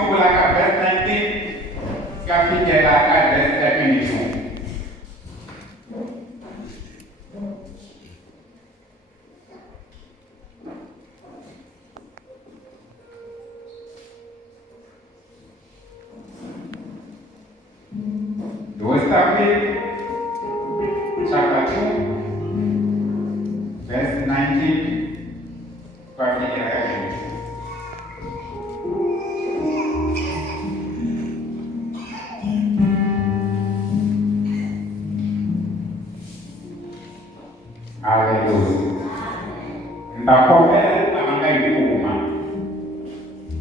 sungula ka verse 19 ka fikela ka verse 22. We start with chapter 2, verse 19. Hallelujah. Ntakhopela abangayiphuma.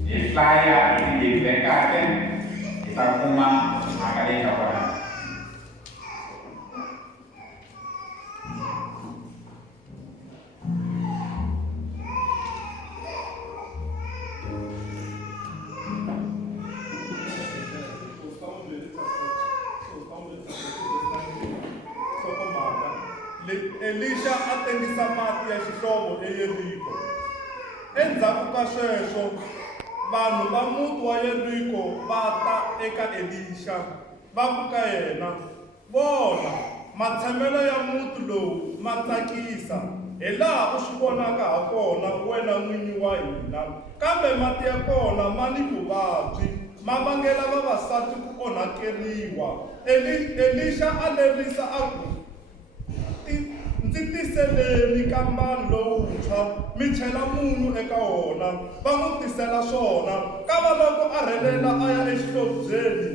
Ihlaya izibhekane isaphuma akalenga khona. Elisha atengisa mati ya xihlovo eYeriko. Endzhaku ka sweswo, vanhu va muti wa Yeriko va ta eka Elisha, va ku ka yena, vona, matshamelo ya muti lowu ma tsakisa, hi laha u swi vonaka ha kona wena n'winyi wa hina. Kambe mati ya kona ma ni vuvabyi, ma vangela vavasati ku onhakeriwa. Elisha a lerisa a ku, ndzi tiseleni nkambani lowuntshwa, mi chela munyu eka wona. Va n'wi tisela swona, kava loko a rhelela a ya exihlobyeni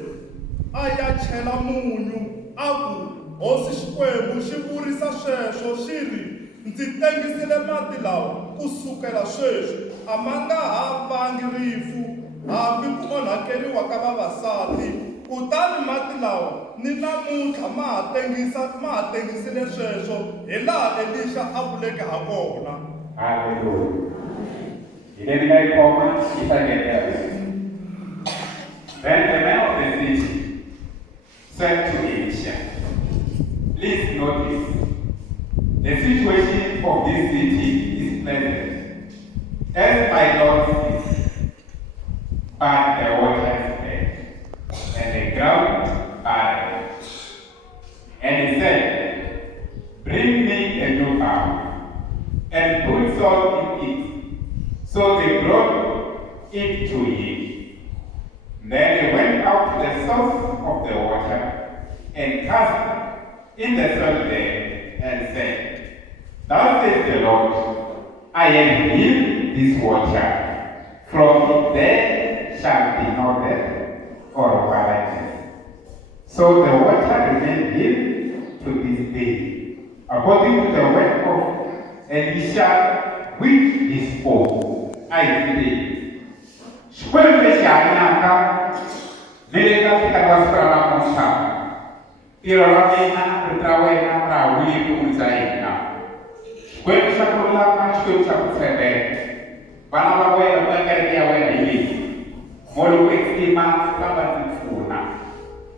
a ya chela munyu, a ku hosi Xikwembu xi vurisa sweswo xi ri, ndzi tengisile mati lawa kusukela sweswi a ma nga ha vangi rifu hambi ku onhakeriwa ka vavasati. Kutani mati lawa ni namuntlha ma ha tengisile sweswo hi laha Elisha a vuleke ha kona. Hallelujah. He didn't make comments, he said everything. Then the man of the city said to Elisha, please notice, the situation of this city is pleasant, as my Lord sees, but the water is bad, and the ground barren. And he said, bring me a new cow, and put salt in it. So they brought it to him. Then he went out to the source of the water, and cast in the soil there, and said, thus says the Lord, I have healed this water, from it there shall be no death or barrenness. So the water remained healed to this day, according to the word of Elisha, which he spoke. I say, Shkwembe shanaka, nileka fikawasprala konsa. Irawena, utrawena, rawi kumzaina. Shkwembe shakulaka, shkwembe shakusebe. Bana wawe, wakangaria we ili. Molo wekima, kama nifuna.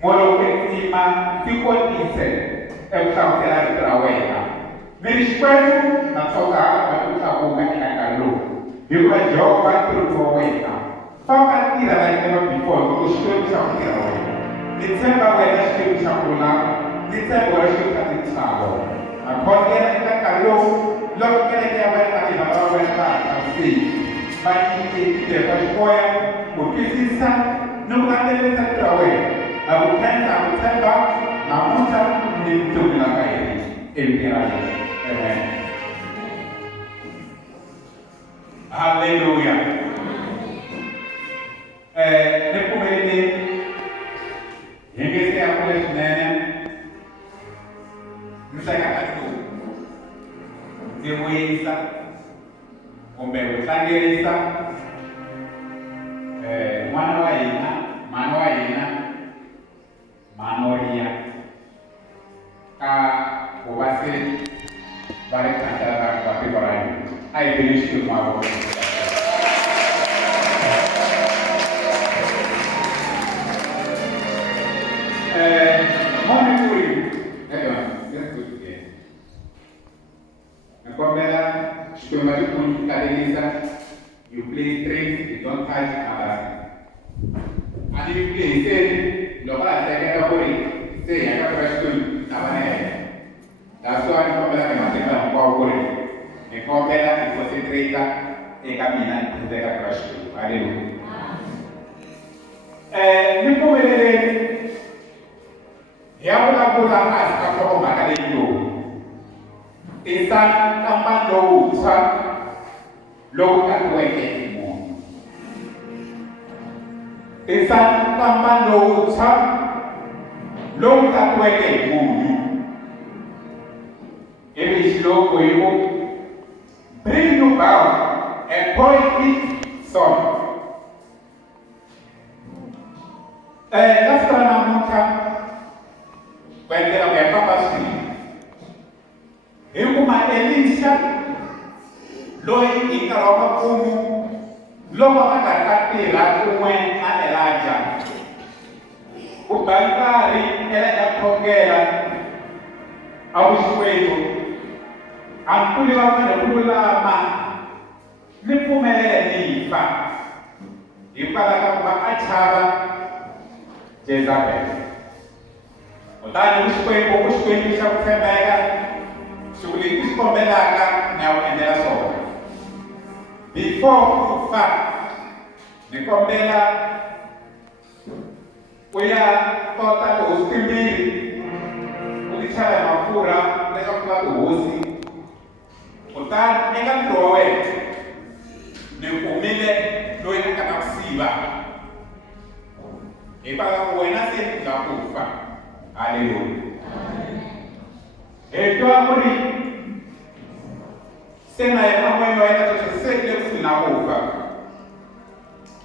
Molo wekima, tiko nise. Ekutawela utrawena. Nilishkwembe, natoka utakuka inakalu. Because Job went through for way now. Faka tira like never before, because she was a tira away. December when she was a pula, December she was a travel. A cordial and a calo, look at the way I have always done, I see. But it the first poem, who kisses son, no matter the away. I will send back, Namuta, need to be like Amen. Hallelujah. Nekumele ingese akule nene msaka katu ngiwisa kumbe utlangerisa mwana wa yina manoria ka ubase bare kantara kwa pibarai. I finish with my work. Monitoring. Everyone, let's do it again. Nkambani, shikemari kun kadeliza, you Anti-please, local second operating, say, I have a school, that's why I'm going to make a power. E come la ti concentrata e cammina in tutta la crescita. Alleluia. Non può vedere e ha una cosa a come magari io. E sta campando lo che è mondo. E sta campando lo che è mondo. E mi slow io bring you bound and point it son. That's what I'm when they are a papa street. My Elisha, Loi in Karama Kumu, Loma Kakati, Lakumen, and Elijah. Ubangari, Elijah Kongera, I was waiting. Ampuliwa kulama nipumele nifa ipala kama achaba Jezabel otani ushkwe nisha kufembega shughuli kuskombelaka na uendela soka before kufa nikombela kuya tota uskimiri ulichale mafura leka kula uhusi Utan engan doe ne umile doe kata siba. Ipala kuena sen la kufa. Haleluya. Eto amuri. Sena ya mamwe no ena to sekle kusina kufa.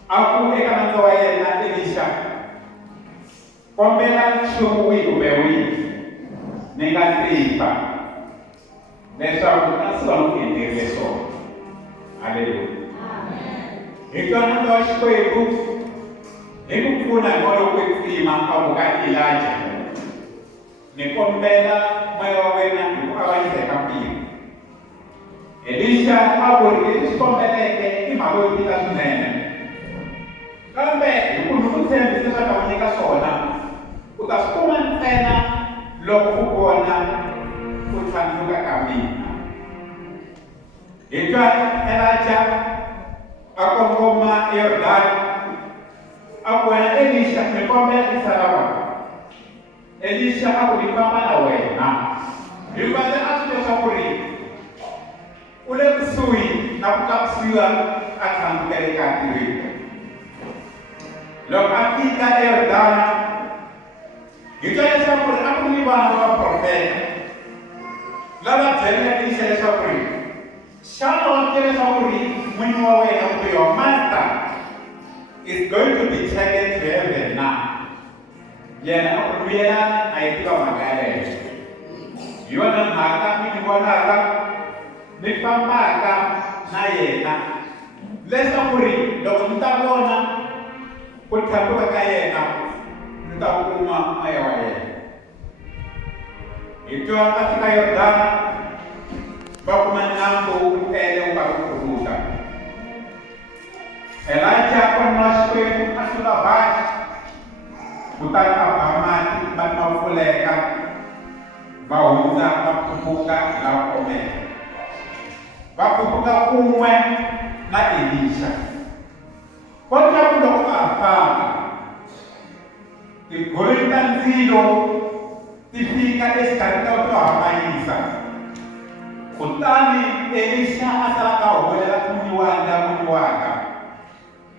Aku ekana doa na Elisha. Kombela chuwi ubewi. Nenga tripa. Leswaku naswa ukendele so. Haleluya. Amen. Ikona ndo Xikwembu. Ikupfuna ngolo kwefima kabuka Elijah. Nikombela moyo wa wena ukawanyise kampini. Elisha aburi Xikombeleke imhaka yo tika swinene. Kambe ukutshembisa swa kawanyika swona. U ta swi kuma ntsena loko u vona kuthanduka ka mina. Eka Elijah akongoma Yordani akwena Elisha nikombela isalawa. Elisha akulifamba na wena. Hikuva se a swi leswaku ri u le kusuhi na ku tlakusiwa a thandukela eka ntirhweni. Loko a fika eYordani hi twa leswaku ri a ku ni vana va vaprofeta lava byelaka Elisha leswaku ri xana wa tiva leswaku ri n'wini wa wena kumbe your master is going to be taken to heaven now. Yena a ku vuyelana a yi tiva mhaka yaleyo. Hi yona mhaka mi vonaka mi fambaka na yena leswaku ri loko mi ta vona ku tlakuka ka yena mi ta kuma moya wa yena. Hi twa va fika Yordani va kuma nambu wu tele wu karhi wu kurhuta. Elijah kona Xikwembu a sula baji kutani a ba mati mati ma pfuleka va hundza va khuphuka laha komeke. Va khuphuka kun'we na Elisha. Kotla ku loko a famba tigoli ta ndzilo ti fika exikarhi ka to hambanyisa. Kutani Elisha a sala ka huwelela kunyiwaka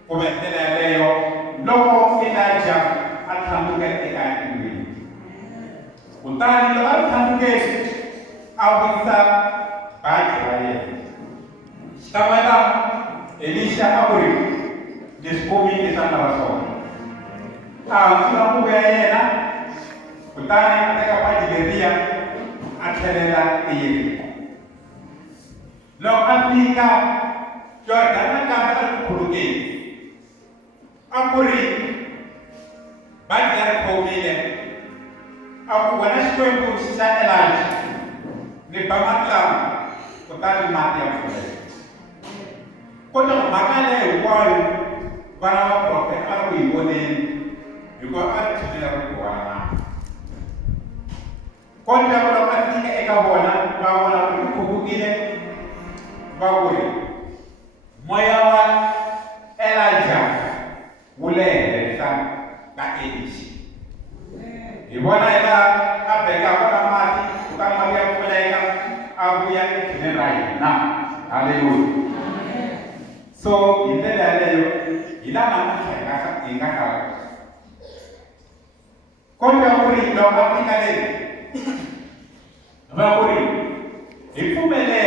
ku ve ndlela yaleyo loko Elijah a thanduka eka ntirhweni. Kutani loko a ri thandukeli a vuyisa baji ra yena. Xikan'weka Elisha a ku ri leswi komile leswi a nga va swona. A hundzula nguvu ya yena kutani a teka baji leriya a tlhelela eYeriko. Loko a fika Yordani nakambe a ri ku khulukeni. A ku ri baji ya ri khomile a ku wena Xikwembu xa Elijah ni ba matlamu kutani mati ya pfuleka. Kotla mhaka leyi hinkwayo vana va profeta a ri ku yi voneni hikuva a ri tshinela ku bohana konja ku loko a fika eka vona va vona ku ri khuvukile va ku ri moya wa Elijah wu le henhla ka Elisha hi vona eka a beka vona mati kutani mati ya pfuleka a vuya ekhoneni ra hina haleluya so hi ndlela yaleyo hi la namuntlha hi nga ka konja ku ri loko a fika le va ku ri hi pfumelele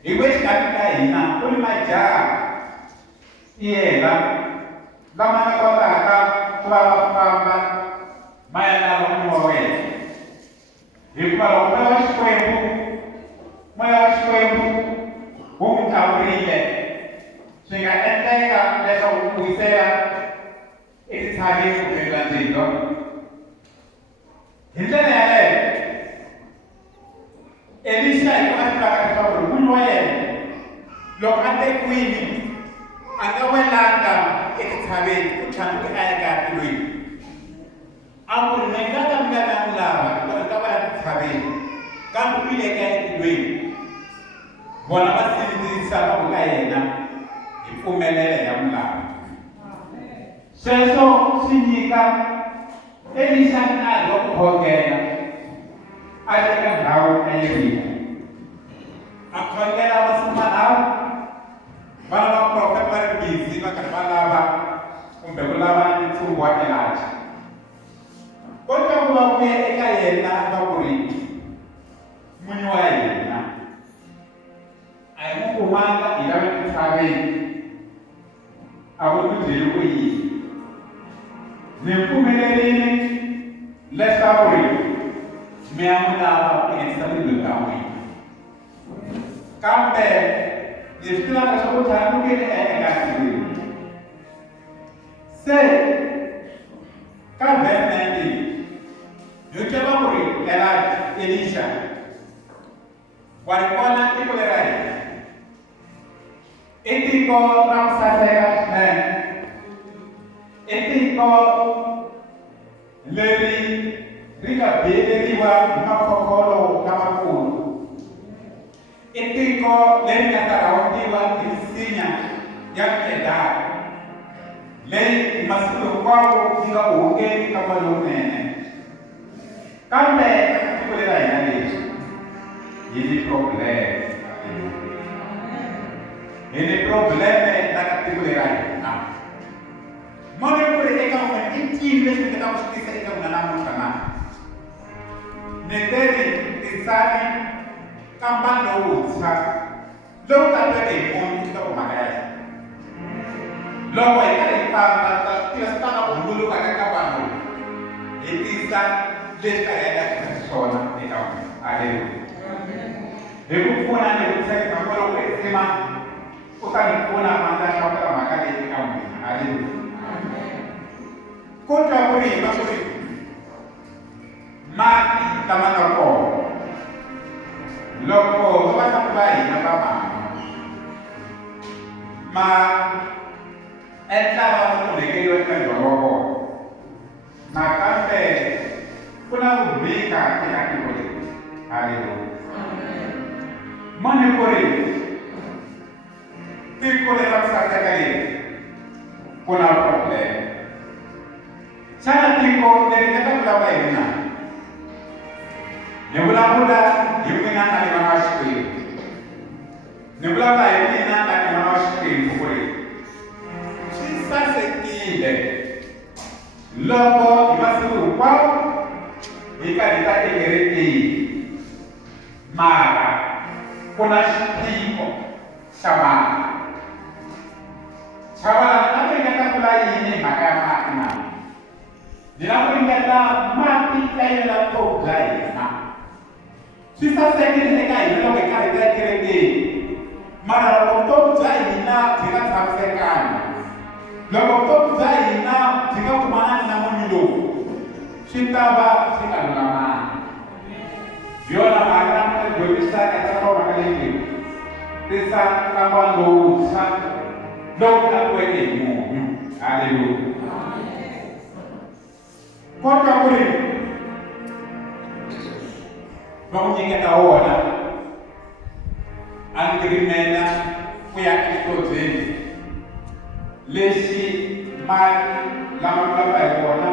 hi ku exikarhi ka hina ku ri majaha yena lama nga kotaka ku va va famba mayelana na n'wana wa wena hikuva loko moya wa xikwembu wu n'wi tlhavurile swi nga endleka leswaku u wisela etitshaveni kumbe ndzilo hi ndlela yaleyo Elisha hi ku a tivaka leswaku ri n'wini wa yena loko a tekiwile a nga welanga etitshaveni ku tlhandluke a ya ka tilweni a ku ri mi nga ka mi nga na n'wi lava hikuva i ka va ya titshaveni kambe u yile ka etilweni vona va sindzisa va ku ka yena hi pfumelele ya n'wi lava sweswo swi nyika Elisha nkarhi wa ku khongela a ri eka ndhawu ya Yeriko a khongela masiku manharhu vana va profeta va ri busy va karhi va lava kumbe ku lava ntsumbu wa Elijah kota ku va vuya eka yena va ku ri n'winyi wa hina a hi n'wi kumanga hi lave tisaveni a vo ti byeli ku yini ni pfumelerile leswaku ri mi ya n'wi lava ku endlisa tindlu ta n'wina kambe leswi tivaka leswaku u tlhandlukile eka tilweni se ka verse 19 hi tiva ku ri Elisha wa ri vona tiko lera hina i tiko ra ku saseka swinene i tiko leri ri nga biyeleriwa hi makhokholo lamakulu i tiko leri nga ta rhawundiwa hi misinya ya kedari leyi masiku hinkwawo yi nga uhungeni ka moya lowunene kambe eka tiko lera hina lexi hi ni probleme na ka tiko lera hina mone ku ri eka n'wina i ncini leswi mi nga ta ku swi tisa eka n'wina namuntlha na ni teri tisani Nkambani lowuntshwa lowu tatiweke hi munhu eka mhaka ya hina loko hi karhi hi famba ta tiva swi ta nga hundzuluka ka Nkambani hi tisa leswi ka hina hi swona eka n'wina haleluya hi ku pfuna ni ku tshemba ku loko hi tsima u ta ni pfuna mandla hlawutela mhaka leyi eka n'wina haleluya ko twa ku ri va ku ri mati lama nga kona loko vavasati va hina va ma endla va onhekeriwa eka ndzhwalo wa vona nakambe ku na vubika eka tiko leri haleluya mone ku ri tiko leri ra ku saseka leri ku na probleme xana tiko leri nga ta vulavula hi mina ni vulavula hi n'wina na ni vana va Xikwembu ni vulavula hi n'wina na ni vana va Xikwembu ku ri swi sasekile loko hi masiku hinkwawo hi karhi ta ekerekeni mara ku na xiphiqo xa mati chavalana na ku ringeta vula yini hi mhaka ya mati na ni na ku ringeta mati ya yela vutomi bya hina swi sasekile eka hina loko hi karhi ta ekerekeni mara loko vutomi bya hina byi nga tshamisekangi loko vutomi bya hina byi nga kumanani na munyu lowu swi ta va swi nga lulamangi hi yona mhaka na mina dyondzisaka eka mhaka leyi tisa Nkambani lowuntshwa lowu tatiweke hi munyu haleluya kodwa ku ri va n'wi nyiketa wona agreement ku ya exposeni lexi mali lama vulavula hi wona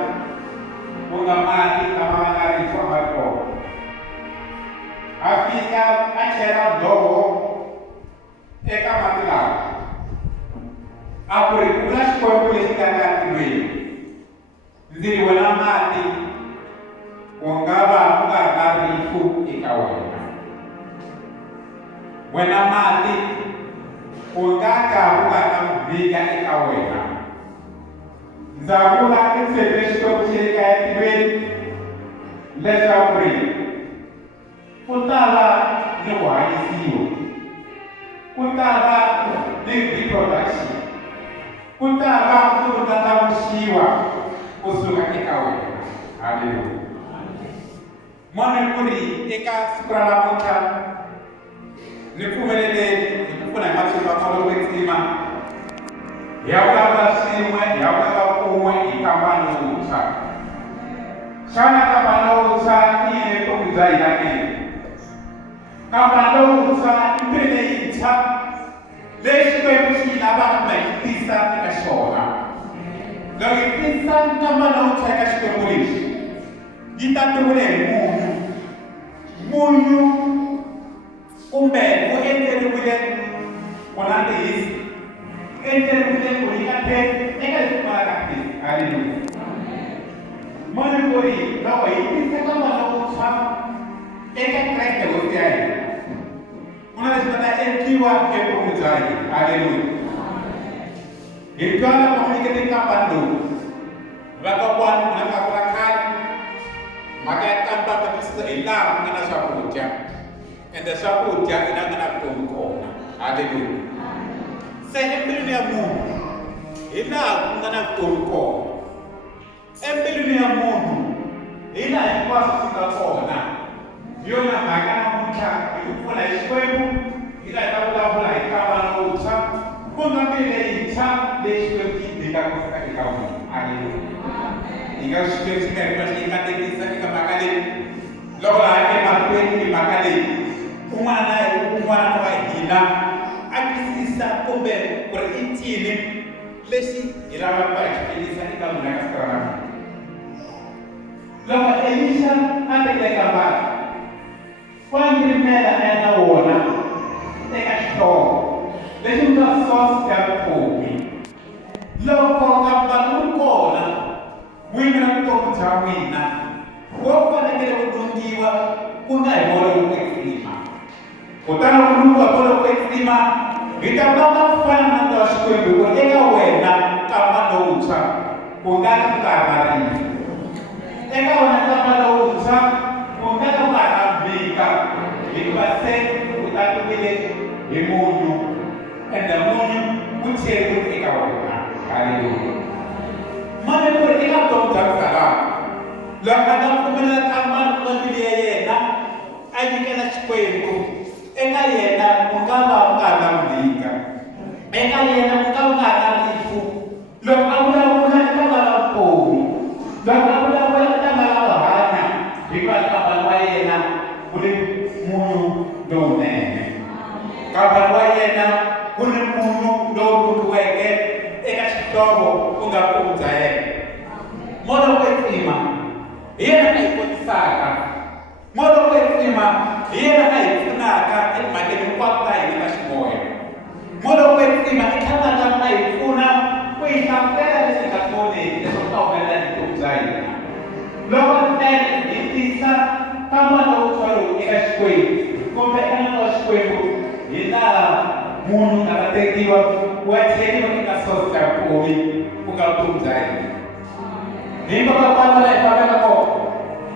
ku nga mali lama va nga rifu a va ri kona a fika a chela dzoho eka mati lawa a ku ri ku vula xikwembu lexi nga ka ntirhweni ndzi wena mati ku nga va ku nga ri na rifu eka wena mati ku nga ka ku nga na mbika eka wena ndza vula titshembe xikwembu xi ri ka ntirhweni leswaku ri ku ta va ni ku hanyisiwa ku ta va ni reproduction ku ta va ku ndlandlamuxiwa kusuka eka wena. Haleluya. Mone ku ri eka siku ra namuntlha ni pfumeleleni hi ku pfuna hi matimba ma lo kwetsima hi ya vulavula swin'we hi ya vulavula kun'we hi nkambani lowuntshwa. Xana nkambani lowuntshwa i yini vutomi bya hina ke? Nkambani lowuntshwa i mbiri leyintshwa leyi Xikwembu xi yi lavaka ku hi tisa eka xona. Loko hi tisa nkambani lowuntshwa eka Xikwembu lexi yi tatiwile hi munyu kumbe ku endleriwile ku nandzihisa endleriwile ku nyika phepha eka leswi pfumalaka phepha. Haleluya. Mone ku ri loko hi tisa nkambani lowuntshwa eka Kreste hosi ya hina ku na leswi nga ta endliwa evuton'wini bya hina. Haleluya. Hi twala ku nyikete nkambani lowu vakokwani ku na nkarhi wa khale mhaka ya nkambani ta twisisa hi laha ku nga na swakudya ende swakudya hi laha nga na vutomi kona. Haleluya. Se embilwini ya munhu hi laha ku nga na vutomi kona. Embilwini ya munhu hi laha hinkwaswo swi nga kona. Hi yona mhaka namuntlha hi ku pfuna hi Xikwembu hi laha hi ta vulavula hi nkambani lowuntshwa ku nga mbili leyintshwa leyi Xikwembu xi dingaka ku fika eka wena. Haleluya. Hi nga Xikwembu xi nga hinkwaswo xi nga tekisa eka mhaka leyi loko laha emahlweni hi mhaka leyi un'wana wa hina a twisisa kumbe ku ri i ncini lexi hi lavaka hi xi endlisa eka n'wina ka siku ra namuntlha. Loko Elisha a tekile nkambani wa nyirimela a ya na wona eka xihlovo lexi nga source ya vutomi. Loko nkambani wu ri kona n'wini ra vutomi bya n'wina wo fanekele ku lungiwa ku nga hi volo wo kwetsima. Kutani ku lungiwa volo wo kwetsima hi ta kota ku fana na ntswa Xikwembu ku eka wena nkambani lowuntshwa ku nga ka ku nga ri na rifu. Eka wena nkambani lowuntshwa ku nga ka ku nga ri na mbika hikuva se ku tatiwile hi munyu ende munyu wu cheriwile eka wena. Haleluya. Mane ku ri eka vutomi bya ku salama loko a nga pfumelela nkambani ku nga mbili ya yena a nyikela Xikwembu eka yena ku nga va ku nga ri na mbika eka yena ku nga va nga ri na rifu. Loko a vulavula eka va la vutomi loko a vulavula eka va la hanya hikuva nkambani wa yena ku ri munyu lowunene. Nkambani wa yena ku ri munyu lowu lukiweke eka xihlovo ku nga vutomi bya yena. Moya wo kwetsima hi yena a hi kotisaka. Moya wo kwetsima hi yena a hi pfunaka etimhakeni hinkwato ta hina ta ximoya. Moya wo kwetsima i tlhelaka a hi pfuna ku hi hlamusela leswi hi nga voneki leswaku ta humelela hi vutomi bya hina. Loko hi tisa nkambani lowuntshwa lowu eka Xikwembu kumbe eka nala wa Xikwembu hi laha munhu a nga tekiwa wa cheriwa eka source ya vutomi ku nga vutomi bya hina. Hi nkoka la hi fambaka kona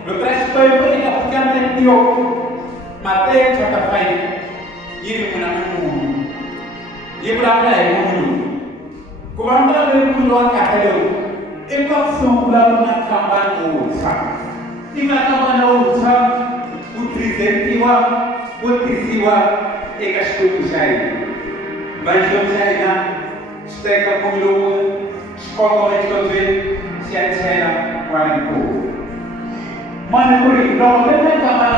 loko ra Xikwembu eka Pfukametiyo Mateyo chapter 5 yi ri muna na munhu yi vulavula hi munhu ku va mbala loyi munhu wa kahle lowu i ku sungula na nkambani lowuntshwa. I nga nkambani lowuntshwa wu presentiwa wu tisiwa eka Xikwembu xa hina. Xikwembu xa hina xi teka munhu lowu xi kongoma exikobyeni xi ya chela kwani nkulu. Manipuri, no, let Nkambani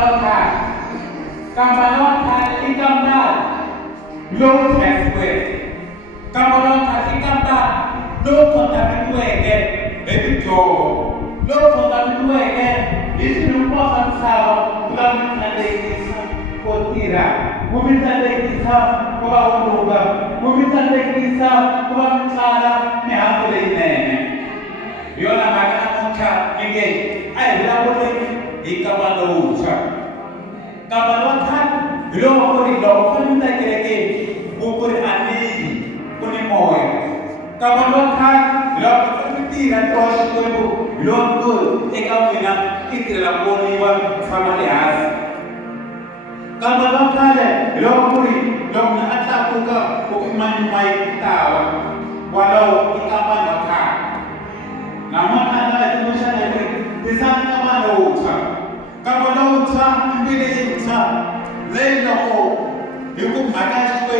Nkambani low tax way. Nkambani low contact way again, baby Joe. Low contact way again. This is the important salon. Women are taking some for Tira. Women are taking some for our Luga. Women are taking some for our Sala. Me have to name. You are not again. I love it. Nkambani Nkambani belum pun dokter tak kira-kira ukur aneh, kuni moy. Nkambani belum seperti dan terus belum tu ekam ina kita lapor niwan sama lias. Nkambani belum belum nak tak buka manumai tahu walau Nkambani namun anda itu bisa dari Tisa Nkambani Nkambani ini Lendo ko, yuko magash ko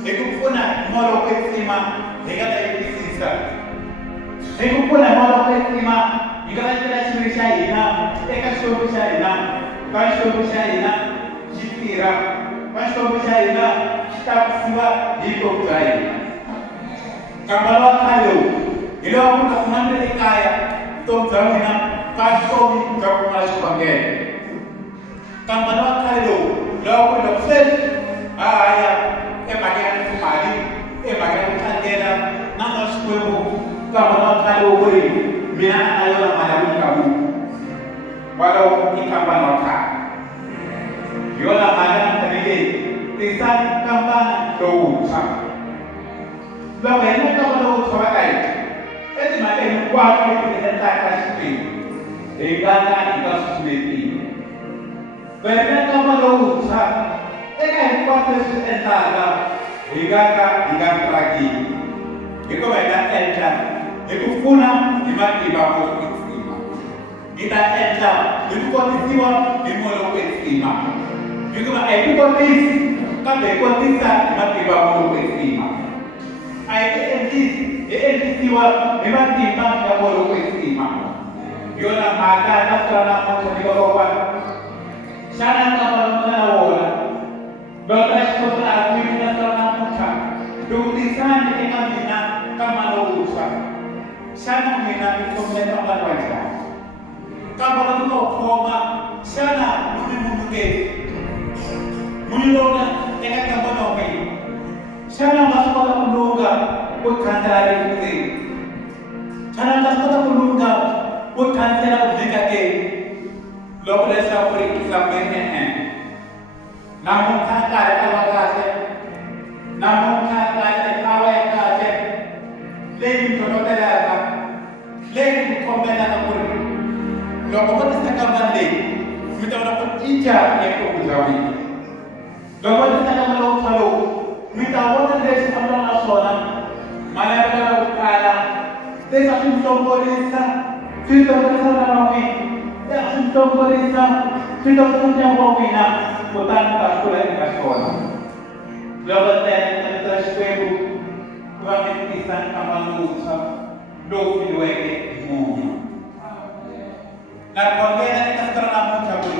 yuko puna molo kesima, hekata ikisisa. Yuko puna molo kesima, hekata ikisisa ina, ekashobisha ina, kashobisha ina, shitira, kashobisha ina, shitakusiwa yuko kai. Nkambani kayo, ilo ako nakumanda ikaya, to zamina, kashobi kakumashwange. Nkambani kayo. Lalu kita fresh, bagian kembali, bagian kandela, nang sepuluh Nkambani kalau beri, mina ayo nama kamu, walau Nkambani yola mana terjadi, Tisa Nkambani dosa. Lalu ini Nkambani dosa bagai, itu macam kuat kita tak kasih, enggak sesuatu. Karena Nkambani usah, kuat entar, hingga lagi. Itu beda entar, itu puna tiba-tiba mau kita entar, itu kondisiwa di mulut estima. Itu kondisi, kan kondisi tiba-tiba mau estima. Estima tiba-tiba mau estima. Yola mata nasrana mau dibawa. Sana Nkambani wala, bagas ko na amin na tanamaka. Dutisan ni kamina Nkambani usah. Sana mina ko na Nkambani wala. Nkambani ko koma sana muni lona teka Nkambani wala. Sana masuk ke kulunga buat kantara itu. Sana masuk ke kulunga buat kantara dekake. Logo dessa por aqui também namun kata kalau kata, namun kata kalau kata, lagi kalau terada, lagi komen apa pun, logo pun kita Nkambani, kita orang pun ijaz yang kubujawi, logo kita kalau kalau, kita orang dari sekolah nasional, mana kalau kala, desa simptom polisa, simptom nasional simptom polisa, simptom yang wawina, bukan sekolah di sekolah. Lalu kita sekolah, kami Tisa Nkambani usah, dua video ini semua. Nah, kalau kita sekarang mau cabut,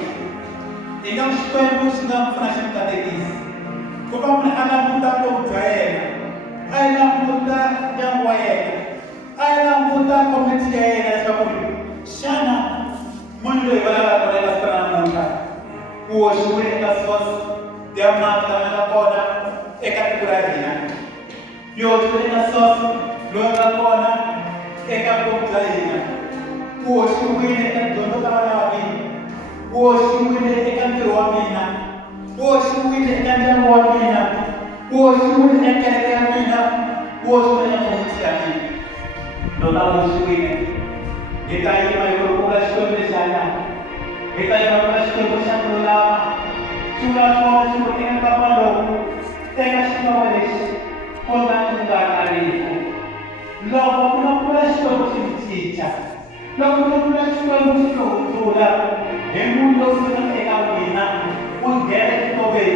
tinggal sekolah sudah pernah kategis. Kau anak muda tu jaya, anak muda yang waya, anak muda komisi jaya cabut. Sana mundo ibala kwa sekarang muda. Uo shule kasos dia mata na kona ekakurahina. Yo shule kasos lo kona ekakurahina. Uo shule kadondo kawani. Uo shule ekantirwamina. Uo shule ekanjarwamina. Uo shule ekanjarwamina. Uo shule ekanjarwamina. Lo tahu shule. Kita ini berbuka syukur bersama. Kita ini berbuka syukur bersama. Surah syukur dengan Nkambani. Tengah semua beres. Korban tunggal hari itu. Lalu berbuka syukur bersama Tisa. Lalu berbuka syukur bersama Tshwa. Emundo sudah Nkambani. Udah tobe.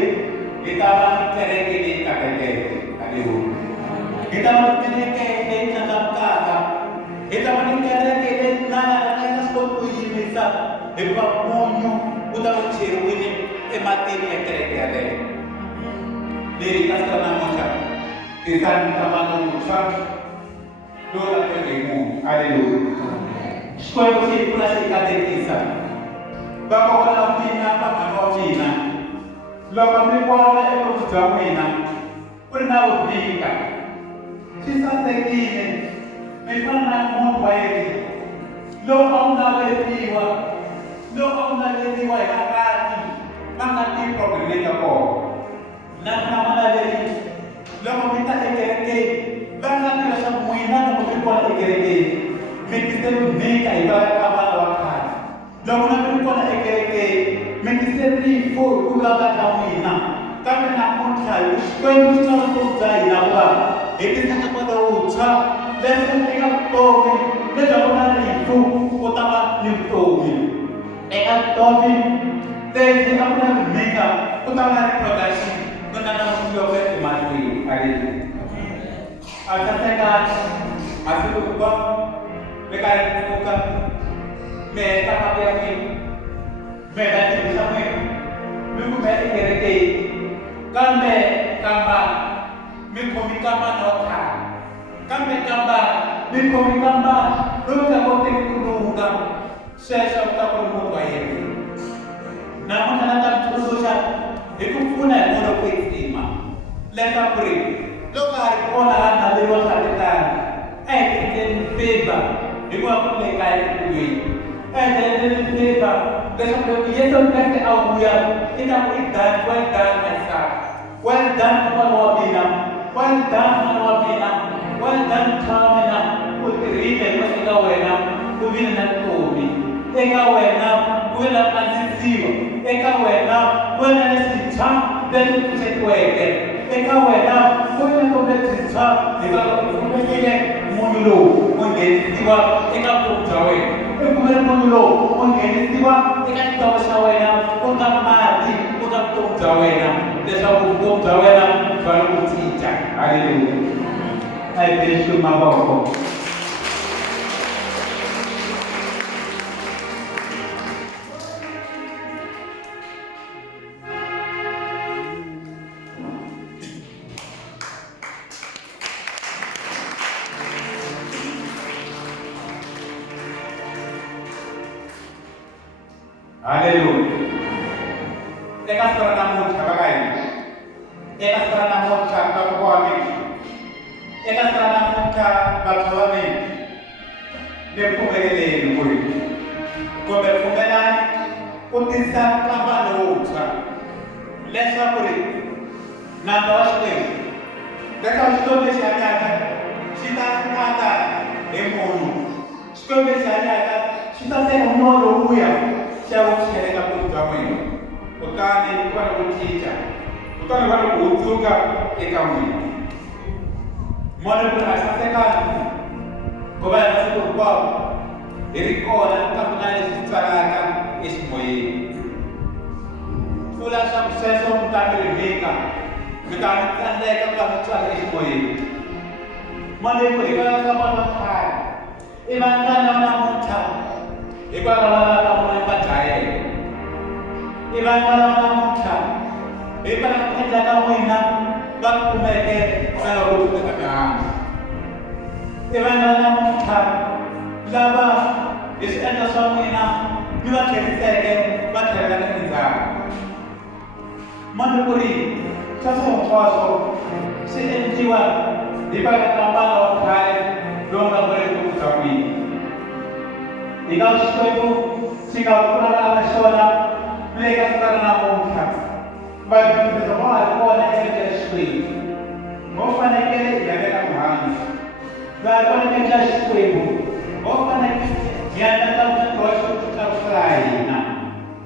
Kita berkerja di KPK. Kita berkerja di Nkambani. Kita berkerja di Nkambani. hikuva munyu wu ta wu cheriwile ematini ya kereke yaleyo. Leri ka siku ra namuntlha Tisa Nkambani muntshwa lowu laveke hi munhu. Haleluya. Xikwembu xi hi pfuna xi hi katekisa. Vakokwana va mina, vamhana wa mina, loko mi vona evutomi bya n'wina ku ri na vubika, swi sasekile, mi fana na munhu wa yena lowu a wu navetiwa, lowu a wu navetiwa hi vakati va nga ti-problem leti nga kona. Na manaveri loko mi ta ekerekeni va nga tiva leswaku n'wina loko mi kona ekerekeni mi tise mhika hi va vana va khale. Loko na mi kona ekerekeni mi tise rifo hi ku lava ka n'wina, kambe namuntlha hi Xikwembu xi nga vutomi bya hina ku va hi tisaka kwala wuntshwa leswi eka vutomi lebyi ku na rifu ku ta va ni vutomi. Eka vutomi lebyi a ku na mhika ku ta va na reproduction no na munhu loko emahlweni. Haleluya. A sasekanga masiku hinkwawo mi karhi mi pfuka mi heta mati ya n'wina, mi heta xilo xa n'wina, mi kumbe ekerekeni, kambe Nkambani mi khomi Nkambani wa khale, kambe Nkambani mi khomi Nkambani loyi nga koteki ku lunga. Sweswo ku ta ku ri munhu wa yena. Namuntlha na ta mi tsundzuxa hi ku pfuna hi moya ku tsima leswaku ri loko a ri kona a naveriwa swa titanga a hi endleni favor hikuva ku le kaya ekulweni, a hi endleni favor leswaku loko Yesu Kreste a vuya i ta ku i done, well done my son, well done n'wana wa mina, well done n'wana wa mina, well done Tshwa wa mina, u tirhile eka wena ku vile na vutomi, eka wena ku vile na antswisiwa, eka wena ku vile na leswintshwa leswi pfuxetiweke, eka wena ku vile na vutomi lebyintshwa hikwalaho u pfumelele munhu lowu u nghenisiwa eka vutomi bya wena. I pfumele munhu lowu u nghenisiwa eka xitoko xa wena ku nga mati ku nga vutomi bya wena leswaku vutomi bya wena byi va ku cinca. Haleluya. A hi beli mavoko. Haleluya. Eka siku ra namuntlha va ka hina, eka siku ra namuntlha vakokwa wa mina, eka siku ra namuntlha vantshwa va mina, ni pfumeleleni ku ri kumbe pfumelani ku tisa Nkambani wuntshwa leswaku ri nandzu wa Xikwembu, leswaku Xikwembu lexi hanyaka xi ta aka hi munhu, Xikwembu lexi hanyaka xi ta teka moya lowuya xa wu tlheleka vutomi bya n'wina, kutani ku va na ku cinca, kutani ku va na ku hundzuka eka n'wina. Moya ku nga sasekanga ku va hi masiku hinkwawo hi ri kona kambe na leswi tswalaka eximoyeni. Pfula swa ku sweswo mi ta mi rimika, mi ta mi tsandzeka ku va mi tswala eximoyeni. Moya ku hi va ka vana va khale, i vangana va namuntlha hikwalaho ka moya va dlayeke, i vangana va namuntlha hikwalaho ka endla ka n'wina va kumeke va nga koti ku teka mihandzu, i vangana namuntlha lava hi swiendla swa n'wina mi va tlheriseke va tlhelela endzhaku. Mani ku ri sweswo hinkwaswo swi endliwa hi va ka Nkambani wa khale lowu nga vuriku bya n'wina. Hi nga Xikwembu xi nga vulavula xona le ka siku ra namuntlha, va dyondzisa va ha ri kona eka Xikwembu, vo fanekele hi ya veka mihandzu, va ha ri kona eka Xikwembu, vo fanekele hi ya endla vutoxo ku tlakusa hina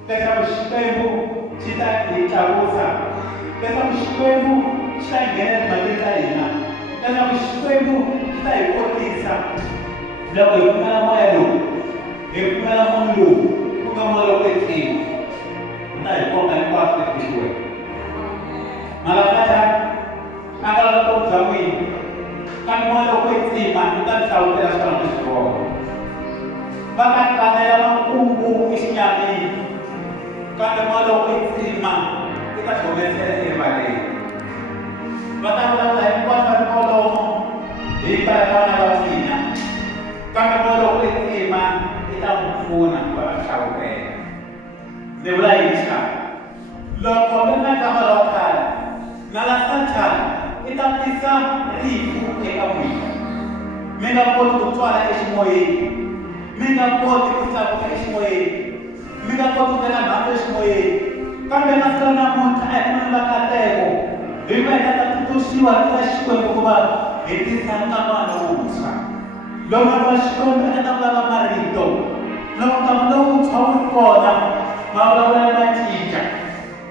leswaku Xikwembu xi ta hi tlakusa, leswaku Xikwembu xi ta nghena timhakeni ta hina, leswaku Xikwembu xi ta hi kotisa. Loko hi pfumela moya lowu, hi pfumela munhu lowu ku nga moya wa kwetsima, u ta hi komba hinkwaswo etikiweke. Malakatha a nga lava vutomi bya n'wina, kambe moya wa kwetsima u ta mi hlawutela swona leswi vona. Va nga tlanela makungu ku isinyamini kambe maloko itsima eka humesela evaleni va ta vulavula hinkwaswo va ri kolomo hi vana va mina kambe maloko itsima i ta n'wi pfuna ku va hlawuleka ni vula yini xana loko mi nga tlanga lo khale na la Satana i ta tisa rifu eka n'wina mi nga koti ku tswala eximoyeni mi nga koti ku tlakuka eximoyeni mi nga koti ku teka mhaka eximoyeni kambe na siku namuntlha a hi kumeni vakateko hi va hi ta tutuxiwa eka Xikwembu ku va hi tisa nkambani lowuntshwa loko nga va Xikwembu a ta vulavula marito loko nkama lowuntshwa wu ri kona ma vulavula ma cinca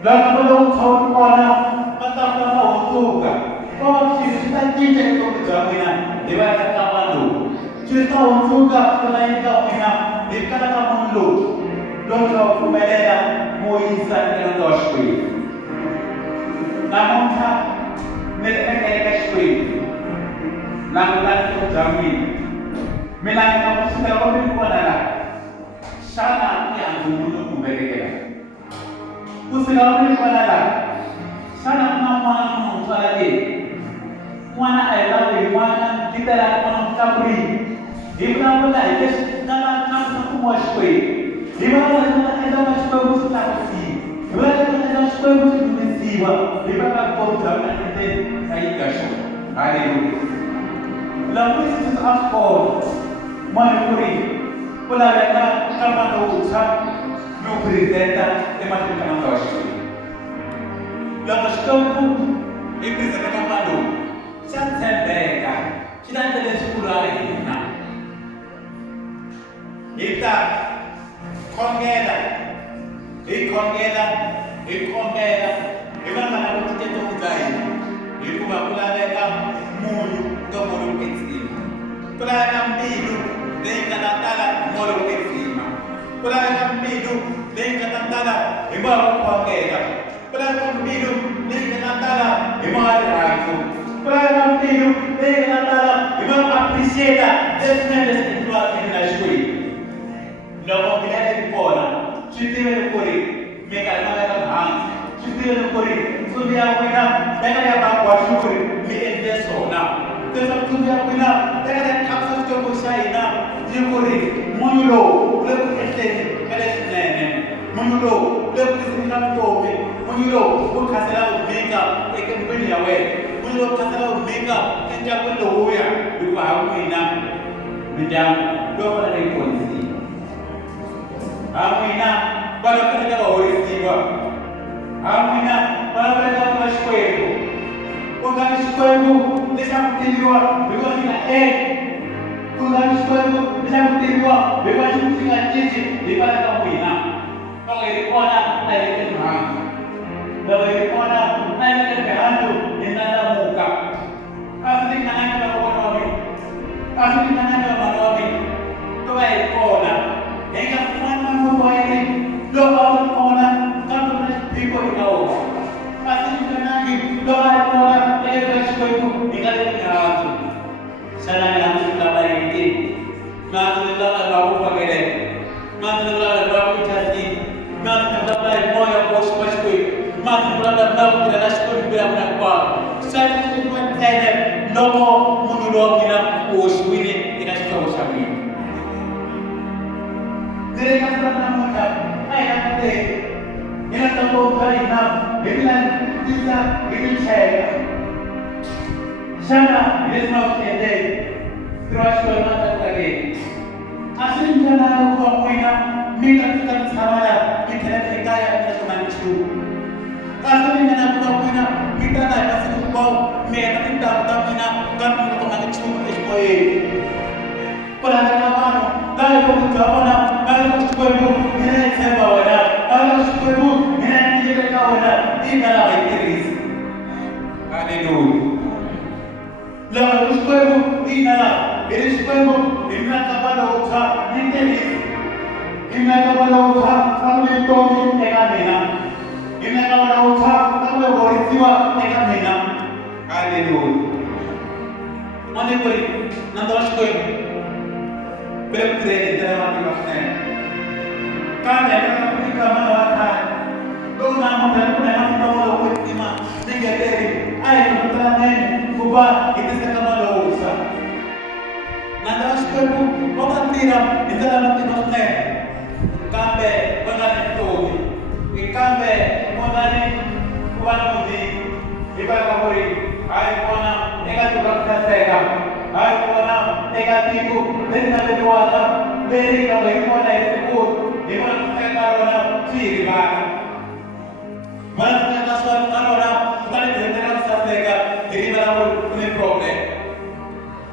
loko lowuntshwa wu ri kona ma ta vula ma hundzuka ko swilo swi ta cinca evutomi bya n'wina hi va eka nkambani lowu swi ta hundzuka swi ta nyika n'wina hi kala ka munhu lowu loko va pfumelela mo yisa eka wa Xikwembu namuntlha mi ri eka Xikwembu languta vutomi bya n'wina mina ni nga kusukela loko mi vona laha xana i handle munhu kumbe vekela kusukela loko mi vona laha xana ku na n'wana muntshwa leyi n'wana a hi lavi hi n'wana yi telaka n'wana mutlakurini hi vulavula hi leswi nga na mfumo wa Xikwembu hi vulavula leswi nga endla wa Xikwembu swi tlakusiwa hi vulavula leswi nga endla Xikwembu swi dumisiwa hi va ka vutomi bya mina endleni ka yi ka xona haleluya loko swi swi a swi kona mwana ku ri ku laveka nkambani lowuntshwa no presenta emahlweni ka nandza wa Xikwembu loko Xikwembu hi presenta nkambani lowu xa tshembeka xi ta endla leswikulu a hina hi ta khongela hi va nga na vutiketoni bya hina hikuva ku laveka munhu ka moya wo kwetsima ku laveka mbilu leyi nga ta tala hi moya wo kwetsima ku laveka mbilu leyi nga ta tala hi moya wo khongela ku laveka mbilu leyi nga ta tala hi moya wa rirhandzu ku laveka mbilu leyi nga ta tala hi moya wo appreciate leswinene leswi endliwaka na Xikwembu loko mina ni kona swi tiveni ku ri mi karhi ma veka hansi swi tiveni ku ri ntsumi ya n'wina eka ya bagwaxi ku ri mi endle swona leswaku ntsumi ya n'wina eka ya tlakusa Xikwembu xa hina yi ku ri munhu lowu u le ku endleni ka leswinene munhu lowu u le ku tiseni ka vutomi munhu lowu u khasela vumhika eka ndlwini ya wena munhu lowu u khasela vumhika endyangwini lowuya hikuva ha n'wina mindyangu lowu fanele yi ponisiwa ha n'wina vana fanele va horisiwa ha n'wina vana fanele va tiva Xikwembu ku nga ni Xikwembu lexi a ku tiviwa hikuva xi nga ku nga ni Xikwembu lexi a ku tiviwa hikuva xi nga cinci hi vana ka n'wina loko hi ri kona a hi le mhanga loko hi ri kona a hi le mihandzu hi ndlandlamuka a swi ringananga na vona wa mina a swi ringananga na vana wa mina to va hi ri kona hi nga pfumani na munhu wa yini loko a ri kona kambe ku na xiphiqo eka wona a swi ringanangi loko a ri kona eka Xikwembu hi nga le mihandzu xana mina ndzi lava yini mihandzu ni lava lava ku fakeleka mihandzu ni lava lava ku chasini mihandzu ni lava hi moya wa Xikwembu mihandzu ni lava lava ku tirhela Xikwembu ya mina hinkwaro xana swi nga tele loko munhu lowa mina u hoxiwile eka xihlovo xa mina ndzi ri ka siku namuntlha a hi na kuteki hi na ntambo bya hina hi tisa hi ticheka xana hi leswi nga ku endleki ntirho wa Xikwembu a tsakukakeni a swi ri ndlela ya ku va n'wina mi ta fika mi tshama laha mi tlhelela ekaya mi nga hlonga nchumu a swi ri ndlela ya ku va n'wina mi ta laha hi masiku hinkwawo mi heta tintangu ta n'wina kambe mi nga hlonga nchumu eximoyeni ku laveka vanhu lava hi vutomi bya vona va le ka Xikwembu mina ni tshemba wena va le ka Xikwembu mina ni nyike ka wena yi nga lava hi tirhisa haleluya lava hi Xikwembu yi nga lava hi ri Xikwembu hi mina nkambani lowuntshwa ni tirhisa hi mina nkambani lowuntshwa ka ku ve vutomi eka mina hi mina nkambani lowuntshwa ka ku ve horisiwa eka mina haleluya mane ku ri nandza wa Xikwembu Bem treino, então é uma kambe katika mama wakati dona mtu kuna mambo ya kutima ningeteri ai tutana kuba itisa kama losa na ndashpebu wakatira itala matimosne kambe wangani tobi ikambe wangani kuwanudi ibaka hori ai kuwana ega tukakasega ai kuwana ega tiku dena betuata beri kama kuwana isiku dimana tukakarona siriba mana tukaswa karona tukale dendera sasega ini malah punya problem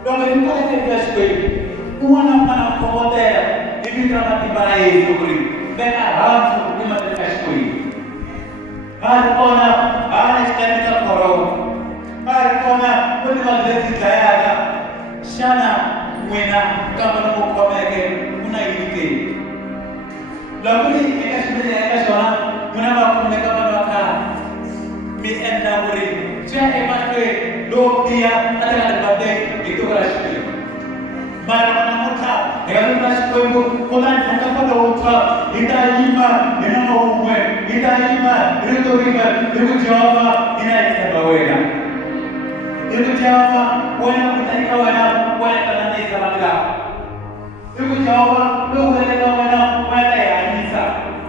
dong ini kau yang jelas kuwana mana komodera ini drama tiba itu beri mereka harus di mana jelas hari kona hari sekali kita korong hari kona punya lagi jaya sana wena kama mau komeke una ini lalu ini mereka sebenarnya seorang menambah mereka mereka mi enda beri saya emaswe do dia ada debat itu kelas mana muta dengan kelas kuibu kolan kita pada utra kita lima dengan umwe kita lima itu riba itu jawab ina ikabawena itu jawab wena kita ikawana wena tanah ini sama kita itu jawab lu wena kawana wena ya Tisa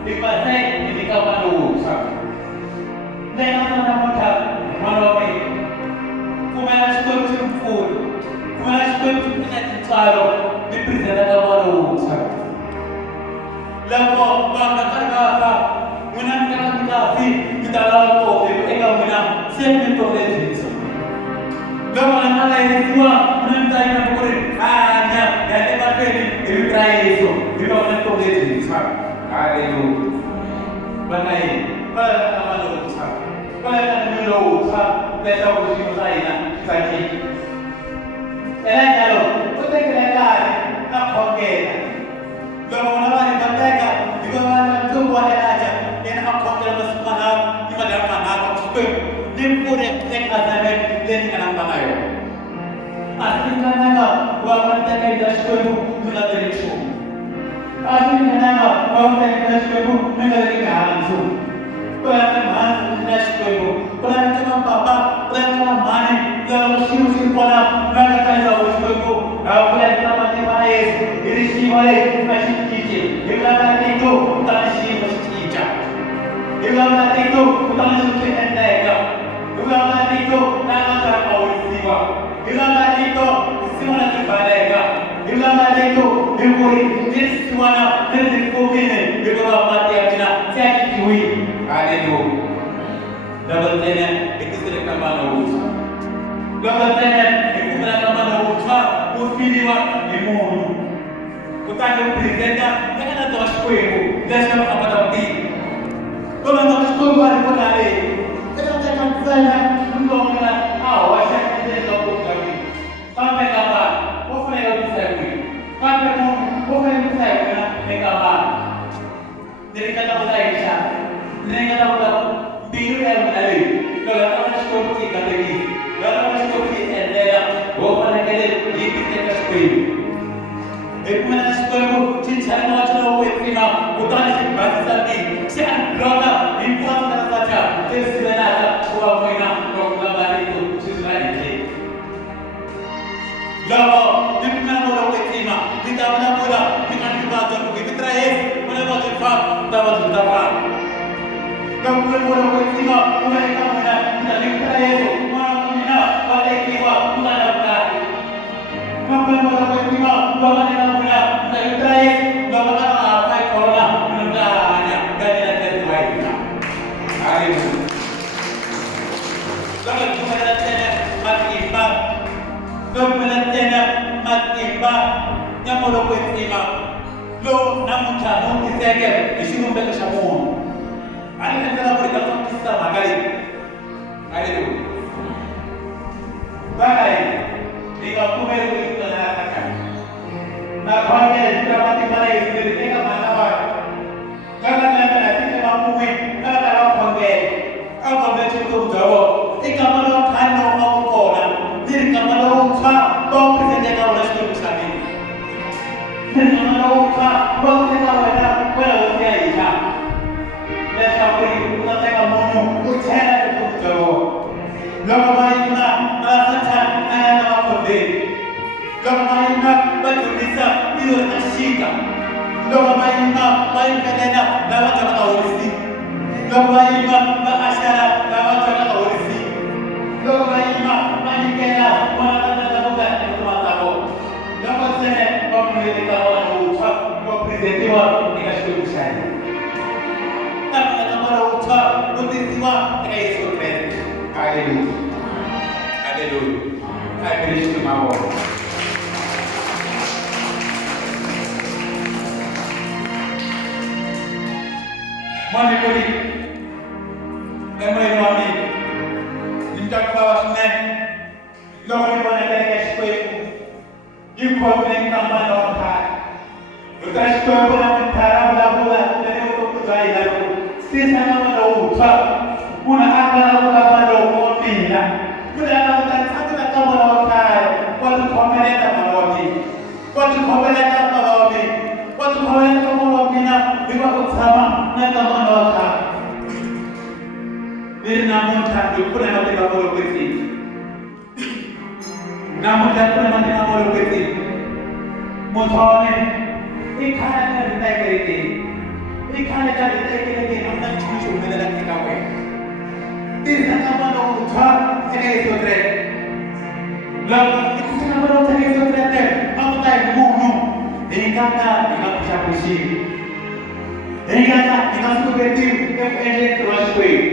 dipasai ini kawan lu dengan mana muta mana kumela sekolah sempur kumela sekolah punya caro di presiden kawan lu lalu bangga kerja menangkan kafi kita lalu itu enggak menang siapa itu legislasi lalu anak ini dua menantai yang boleh hanya yang lepas ini itu terakhir itu kita menang legislasi ada itu bangga pada kawan lu pada lu desa usimu saya saja enak kalau kita kira nak kongkena lalu orang yang bertanya di bawah itu buat aja yang nak kongkena masuk mana di mana aku suka nimpure tek azamen leni kana panayo asli kana wa bertanya di sekolah mula dari itu asli kana wa bertanya di sekolah mula dari itu Pelan pelan nas koyo, pelan pelan papa, pelan pelan mani, lalu siu pola, naga kaya us koyo, pelan pelan mati maes, iri si maes masih cici, ibarat itu tak si masih cica, ibarat itu tak suci entega, ibarat itu naga kaya us siwa, ibarat itu semua terbalega, ibarat itu diburi, disuana, dikubine, ibarat mati abina, saya kiwi. Ada tu, dapat tanya itu sudah kamar urus. Dapat tanya itu sudah kamar urus. Ufidiwa imun. Kutanya presiden jangan ada sesuatu. Jangan apa tapi. Kalau nak sesuatu hari pun ada. Jangan jangan saya untuk kita awak saya tidak tahu kami. Sampai kapan? Apa yang bisa kami? Sampai apa yang bisa kami? Kapan? Jadi kata saya. Nengah tahu biru yang menarik. Kalau kamu sekolah kita lagi, kalau kamu sekolah kita ada, bawa nak ada di kita sekolah. Ekman sekolah cinta macam apa itu? Bukan bahasa tadi. Siapa loga impuan kita saja. Sebenarnya buat mereka loga itu sebenarnya. Lalu di mana orang itu? Kita mana pula? Kita dibaca kita terakhir. Mana baca fak? Kita baca fak. Kamu boleh bertiga, boleh kamu nak kita itu, mana mina, balik tiba, bukan apa. Kamu boleh bertiga, boleh kamu nak kita itu, boleh apa corona, benda hanya gaya dari kita. Hari ini, kalau kita lihat mati imbang, kalau kita lihat mati imbang, yang boleh bertiga, lo namun campur disegel, isi mereka semua. Ada yang berkata kita makali, ada tu. Bagai, jika aku beru itu nak nak bagi kita mati mana itu kita mana baik. Kalau kita kita mampu kalau kalau bagi, apa macam tu jawab. Jika mana kan orang orang, jika mana orang kau presiden kau harus bersama. Jika mana orang kau presiden kau ada, kau harus loko va yima va yimbelela lava byalaka horisi, loko va yima va axela lava byalaka horisi, loko va yima va nyikela vona va tatavuka evuton'wini ta vona, loko ntsena va pfumeleleka vona lowuntshwa va purezentiwa eka xikwembu xa hina. Kambe nakambe lowuntshwa wu tisiwa eka Yesu Kreste. Hallelujah. Hallelujah. I preach to my word. Mani kuri, emoyeni wa mina, ni twa ku vava swinene loko ni vonaka eka Xikwembu yi khomile nkambani wa khale. Vito ra Xikwembu na minthara vulavula eka vutomi bya hina loko Tisa na n'wana lowuntshwa, munhu a vulavula n'wana lowu wa mina, munhu a languta tsakela ka n'wana wa khale, wa tikhomeleta mhana wa mina, wa tikhomeleta bava wa mina, wa tikhomeleta n'wana wa mina hi va ku tshama na ka n'wana wa khale. Ni ri namuntlha hi pfuna matimba mo lo kwetsini, namuntlha hi pfuna matimba mo lo kwetsini. Muntshwa wa mina i khale ka ri ta ekerekeni, i khale ka ri ta ekerekeni, a ku na nchumu xi humelelaka eka wena. Tisa ka n'wana wuntshwa eka Yesu Kreste. Loko i tisa ka n'wana wuntshwa eka Yesu Kreste, a ku ta hi munhu hi nga ka hi nga pfuxapfuxiwi, hi nga ka hi nga suketiwi eku endleni ntirho wa Xikwembu.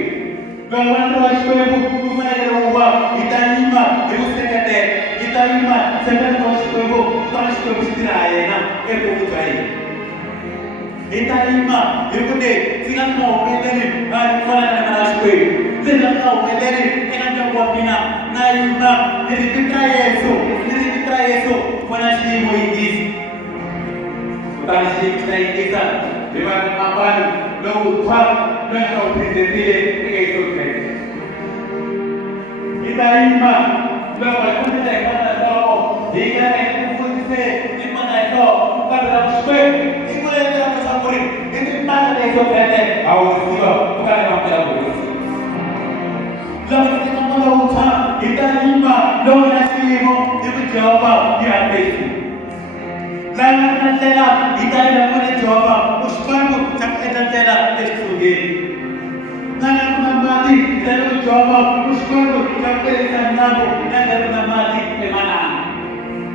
Loko va ntirho wa Xikwembu ku fanekele wu va hi ta yima hi ku seketela, hi ta yima seketelo wa Xikwembu ku va Xikwembu xi tirha yena evuton'wini bya hina. Hi ta yima hi ku ndzi nga humeleli ku fana na vana va Xikwembu, ndzi nga humeleli eka ndyangu wa mina, na yima ni ri vito ra Yesu, ni ri vito ra Yesu vona xiyimo yingisa. Kutani xiyimo xi ta yingisa hi va Nkambani lowuntshwa loyi nga wu purezentile eka Yesu Kreste. Hi ta yima loko hi fundisa hi kota hi nhloko, hi nga ku fundise hi kota hi nhloko ku kambela Xikwembu, hi ku endlela leswaku ri hi timhaka ta Yesu Kreste ha horisiwa ku kale va mpela horisi. Loko hi teka n'wana lowuntshwa hi ta yima lowu na xiyimo hi ku Jehovah yi hambeni. Laha nga na ndlela hi ta yima n'wana Jehovah ku Xikwembu xa ku endla ndlela exisungeni. Laha ku na mati hi ta yima ku Jehovah ku Xikwembu xa ku tirhisa ndyangu na nga ku na mati emananga.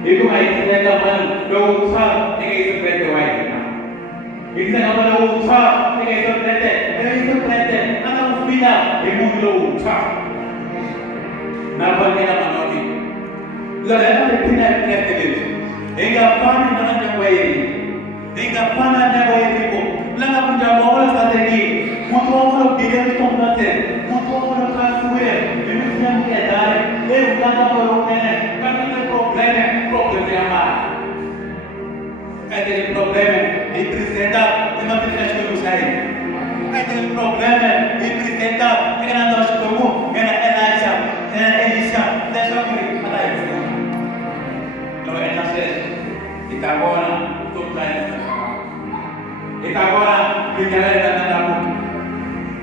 Hikuva hi teka n'wana lowuntshwa eka Yesu Kreste wa hina. Hi teka n'wana lowuntshwa eka Yesu Kreste, eka Yesu Kreste a nga ku fila hi munhu lowuntshwa. Na vangela mhana wa mina, loko hi nga tiphina hi Kreste lebyi, hi nga fani na ndyangu wa yena, hi nga fani na ndyangu wa Yeriko, laha ku ndyangu wa vona sasekile, muti wa vona u bile vutomi na tena, muti wa vona u khandziwile hi misinya mikedari leyi hungaka lowunene, kambe ni probleme ya mali. Ende ni probleme hi presenta ematikweni ya Xikwembu xa hina. Ende ni probleme hi presenta eka nandzu wa Xikwembu ena Elisha leswaku ri a ta hi pfuna. Loko endla sweswo hi ta vona vutomi bya hina, hi ta vona minyaveleka na namuntlha,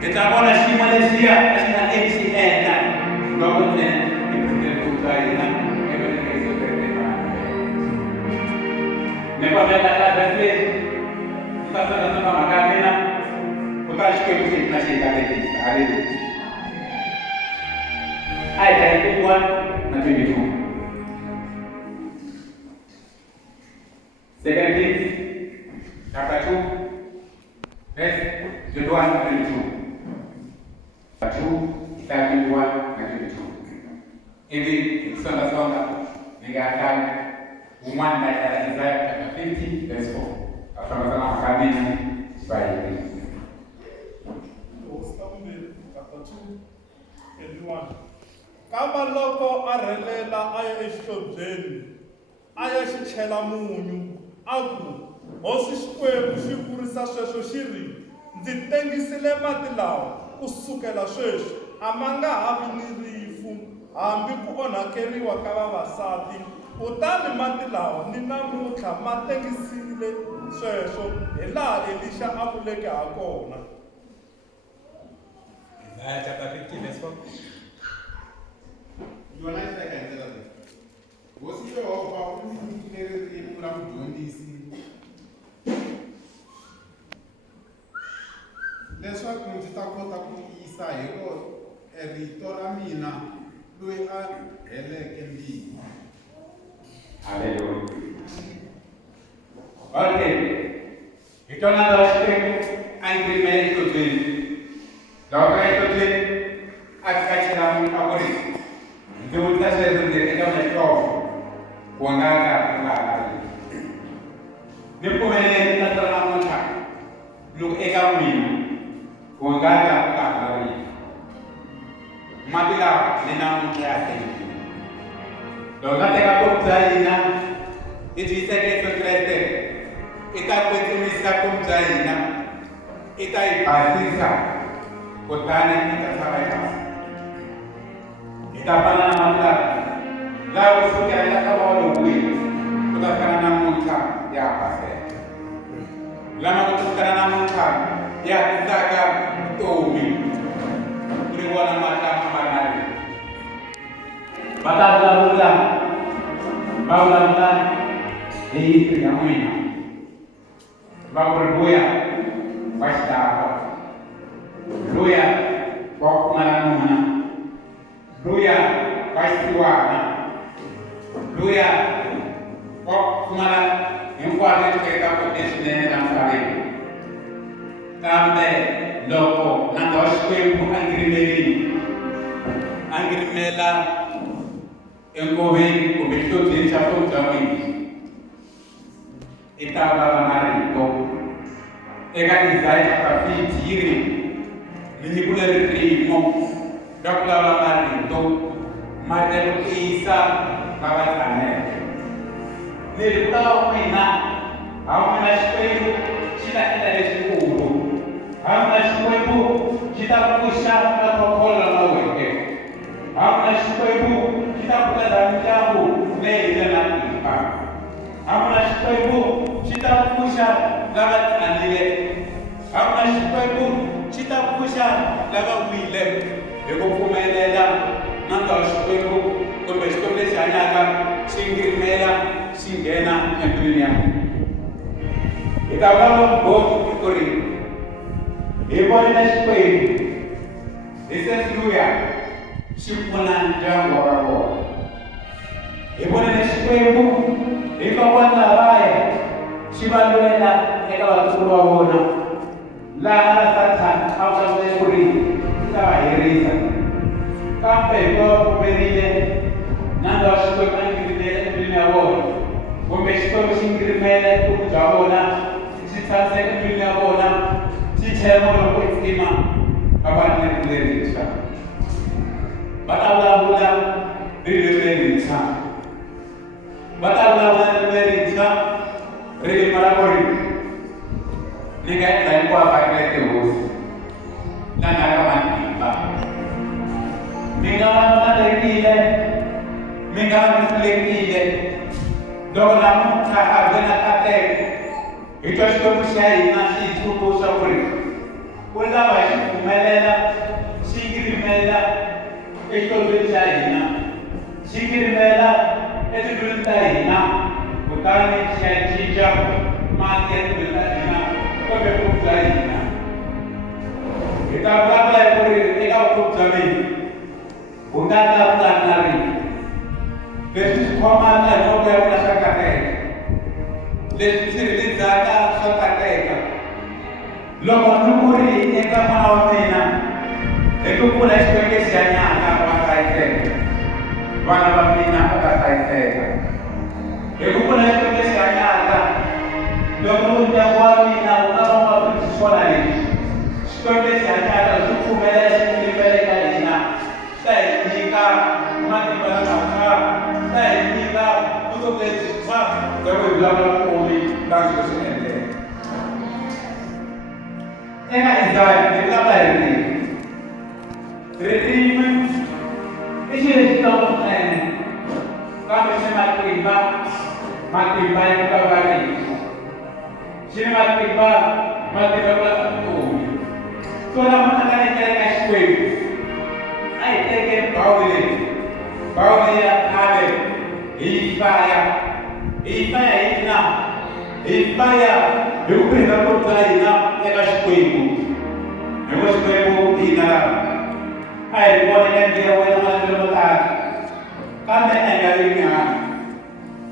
hi ta vona xiyimo lexiya a xi nga xi endla loko ntsena hi presente vutomi bya hina eka Yesu Kreste. Ni kombela ka vhesi ni ta tsaka mhaka ya mina kutani Xikwembu xi hina xi hi katekisa. Haleluya. Isaiah 21 na 22. Second Kings chapter 2 verse 21 na 22. Chapter 2 21 na 22. Hivi songa ningeangalia umwani na Isaiah chapter 50 verse 4. After makamini Swahili. Chapter 2 21. Kamba loko a rhelela a ya exihlobyeni, a ya xi chela munyu, a ku hosi Xikwembu xi kurisa sweswo xi ri, ndzi tengisile mati lawa ku sukela sweswi a ma nga ha vi ni rifu hambi ku onhakeriwa ka vavasati. Kutani mati lawa ni namuntlha ma tengisile sweswo hi laha Elisha a vuleke ha kona. Isaiah chapter 50 verse 4. Yona yi ta endlela leyi. Hosi Yehova u ndzi nyikile ririmi ra mudyondzisi Hallelujah. Okay. Ito na daw siya ang primary to twin. Dapat ito twin at kacirang ako rin. Doon ta siya doon din ikaw na ito. Kung nga Ni pumene na terang mo siya. Lu ikaw min. Kung nga Matilah ninang kiatin. Doon teka kung tayo na itisa keso krete. Ita kwetimisa kung tayo na ita ipasisa kutane kita sabay na. Ita pala na matilah. Lawa suka ita kawalo uwi. Kutas ka na ng mungka ya pase. Lama kutas ka na ng mungka ya kita ka tuumi. Wana mata kamarari. Mata bulan, bulan, ini kerjanya. Bau berbuaya, pasta apa? Buaya, bau mana? Buaya, pasti wana. Buaya, bau mana? Yang kuat itu kita punya sebenarnya dalam hari. Kami loko na dos ko angrimela enkobe kubito din sa to jawi itaba banari to ega izai sa fitiri ni kula ri mo dakla banari to madel Tisa babatane ni tao mina amana shperu sila ila esku amna shperu kita pusha protokol na weke. Amna shpebu kita pula danjabu leila na ipa. Amna shpebu kita pusha lagat anile. Amna shpebu kita pusha lagat wile. Ego kumelela nanta shpebu kumbe shpebu sanyaka singir mela singena empinia. Kita kalau bot ikori. Ebo ni shpebu Haleluya. Shukrani jangu wako. Ebona nashukuru ikawa nabaye shibalwela ekawa tuwabona. La sata awale kuri tawahiriza. Kambe ko kuberile nando shukuru angirele dunia wona. Kumbe shukuru shingirele kujabona. Sitase dunia wona. Sichemo lo kuitima. Kapan ni Tisa. Batala bulan diri Tisa. Batala bulan diri Tisa. Diri marapori. Nikai lain ko apa kereta bus. Nana kaman kita. Minggalan ada kile. Minggalan kile. Dolam sahab benar kate. Itu sebab saya nasi cukup saburi. Wala ba melela sigiri mela ito bilsaina sigiri mela ito bilsaina butani siya chija mate bilsaina ko be bilsaina kita baba ipuri ikaw kubzami undata tanari besis komanda no be una sakate lesir zaka sakate Logo nukuri eka maomena eko kula shpeke sianya akwa kaite wana bamina aka kaite eko kula shpeke sianya aka logo ndia wamina ukama mabudi swala ni shpeke sianya aka zuku bele shpeke bele kalina sai nika mati bala ka sai nika uto bele Tshwa kwa blama kumi tangu sinende Ega Israel, kita berarti. Retrimen, isi resiko kami semakiba yang kita beri. Semakiba itu. Kalau mana kita kasih, ay teken Pauli ya kade, Ipaya ina. Ipaya, Yupi na kutai na ekashikuiku. Ekashikuiku ina. Hai, bukan yang dia wena malam lebat. kambe a nga vi nyana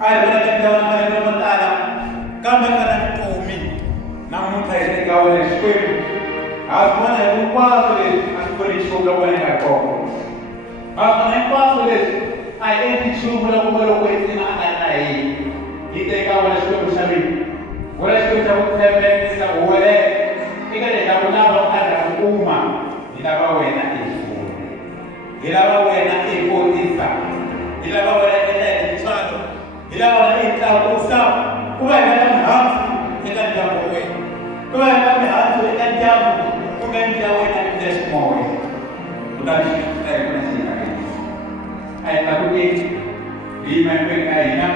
a hi vona tindhawu na malembe mo tala kambe ka na vutomi namuntlha hi eka wena Xikwembu ha swi vona hinkwaswo leswi a swi voni nchumu loko wena nga kona ha swi vona hinkwaswo leswi a hi endli nchumu loko hi tsina a nga ri na hina hi teka wena Xikwembu xa mina wena Xikwembu xa ku tshembekisa wena eka leswi a ku lava ku karhi a kuma hi lava wena hi lava wena Tisa hi lava wena Tshwa hi lava wena tlakusa ku va hi nga mihandzu eka ndyangu wa wena ku va hi nga mihandzu eka ndyangu kumbe ndyangu wena ya ximoya kutani xi ta hi kona xi nga a hi tlakukeni hi yima hinkwenu ka hina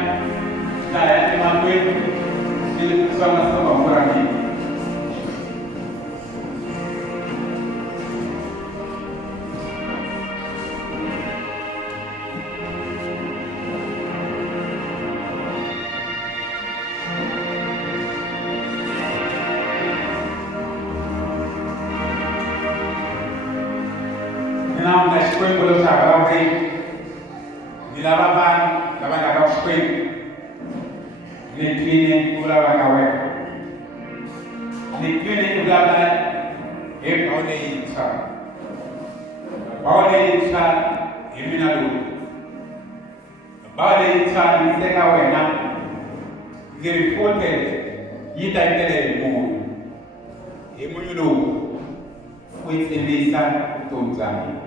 laha ya emahlweni ni songa ra mina namuntlha Xikwembu lexi havulavuriki ni lava vanhu lava nga ka Xikwembu ni twile ku vulavula ka wena ni twile ku vulavula hi bawu leyintshwa bawu leyintshwa hi mina loyi bawu leyintshwa ni teka wena ndzi ri futhi yi ta tele hi munyu lowu ku yi tsimisa vutomi bya mina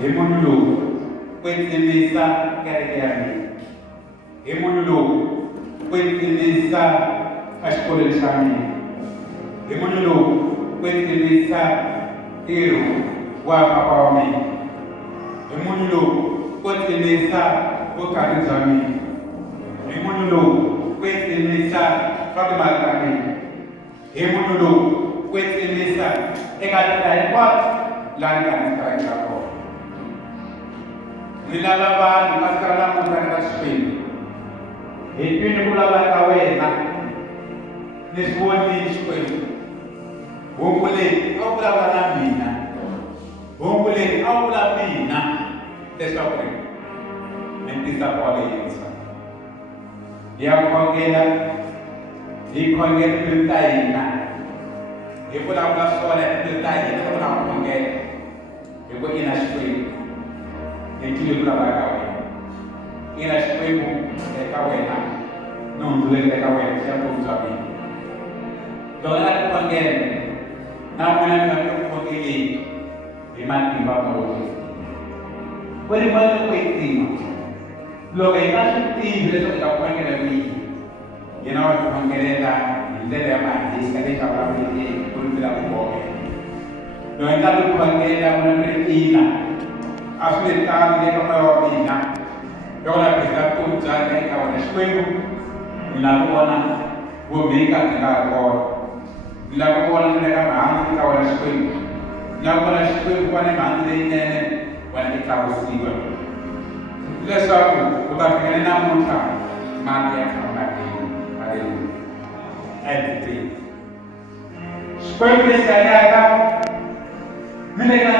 hi munhu lowu ku yi tsimisa kereke ya mina hi munhu lowu ku yi tsimisa a xikolweni xa mina hi munhu lowu ku yi tsimisa ntirho wa papa wa mina hi munhu lowu ku yi tsimisa vukati bya mina hi munhu lowu ku yi tsimisa swa timali ta mina hi munhu lowu ku yi tsimisa eka tindlela hinkwato laha ni karhi ni tirhela kona ni lava vanhu va siku ra namuntlha ka Xikwembu hi twile ku lava ka wena ni swi vonile Xikwembu hungu leri a wu vulavula na mina hungu leri a wu vula mina leswaku ni tisa bawu leyintshwa hi ya khongela hi khongela timbilu ta hina hi vulavula swona hi timbilu ta hina loko na khongela hi ku ina Xikwembu ni twile ku lava ka wena ina Xikwembu eka wena ni hundzuleke eka wena xa vutomi bya mina loko na ti khongela na n'wina mi nga ku khongeleni hi matimba mavoko ku ri mali loko yi tima loko hi nga swi tivi leswaku hi ta khongela kwihi yena wa khongelela hi ndlela ya mahika leyi a vulavuleke ku ri ndlela ku boke loko hi nga ti khongela vona mi ri ina a swi ri tano eka moya wa mina loko na tirhisa vutomi byaka eka wena Xikwembu ni lava ku vona vumhika byi nga ri kona ni lava ku vona ni veka mihandzu eka wena Xikwembu ni lava ku vona Xikwembu ku va ni mihandzu leyinene wena yi tlakusiwa leswaku u ta fika ni namuntlha mati ya Nkambani haleluya everything Xikwembu lexi hanyaka ni le ka